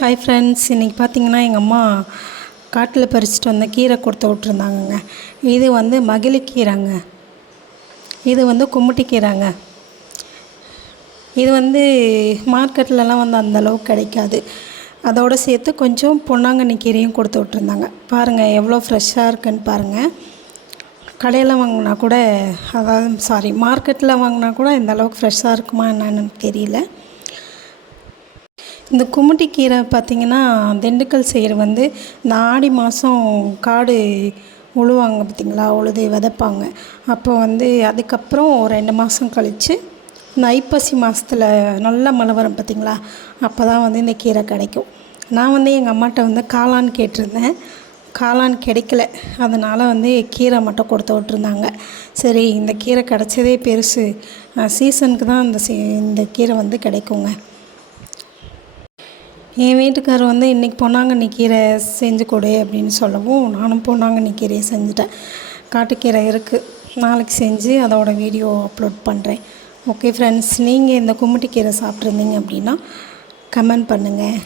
Hi friends, இன்றைக்கி பார்த்திங்கன்னா எங்கள் அம்மா காட்டில் பறிச்சுட்டு வந்த கீரை கொடுத்து விட்ருந்தாங்கங்க. இது வந்து மகிழிக்கீரைங்க, இது வந்து கும்மிட்டி கீரைங்க. இது வந்து மார்க்கெட்லலாம் வந்து அந்தளவுக்கு கிடைக்காது. அதோடு சேர்த்து கொஞ்சம் பொன்னாங்கண்ணி கீரையும் கொடுத்து விட்ருந்தாங்க. பாருங்கள் எவ்வளோ ஃப்ரெஷ்ஷாக இருக்குன்னு பாருங்கள். கடையில் வாங்கினா கூட மார்க்கெட்டில் வாங்கினா கூட இந்த அளவுக்கு ஃப்ரெஷ்ஷாக இருக்குமா என்னன்னு தெரியல. இந்த கும்மிட்டி கீரை பார்த்திங்கன்னா திண்டுக்கல் சைடு வந்து இந்த ஆடி மாதம் காடு உழுவாங்க பார்த்திங்களா, உழுது விதைப்பாங்க. அப்போ வந்து அதுக்கப்புறம் 2 மாதம் கழித்து இந்த ஐப்பசி மாதத்தில் நல்ல மழை வரும் பார்த்திங்களா, அப்போ தான் வந்து இந்த கீரை கிடைக்கும். நான் வந்து எங்கள் அம்மாட்ட வந்து காளான் கேட்டிருந்தேன், காளான் கிடைக்கல. அதனால் வந்து கீரை மட்டும் கொடுத்து விட்ருந்தாங்க. சரி, இந்த கீரை கிடச்சதே பெருசு, சீசனுக்கு தான் இந்த கீரை வந்து கிடைக்குங்க. என் வீட்டுக்காரர் வந்து இன்றைக்கி பொன்னாங்கண்ணி கீரை செஞ்சு கொடு அப்படின்னு சொல்லவும் நானும் பொன்னாங்கண்ணி கீரையை செஞ்சுட்டேன். காட்டுக்கீரை இருக்குது, நாளைக்கு செஞ்சு அதோட வீடியோ அப்லோட் பண்ணுறேன். ஓகே ஃப்ரெண்ட்ஸ், நீங்கள் இந்த கும்மிட்டி கீரை சாப்பிட்ருந்தீங்க அப்படின்னா கமெண்ட் பண்ணுங்கள்.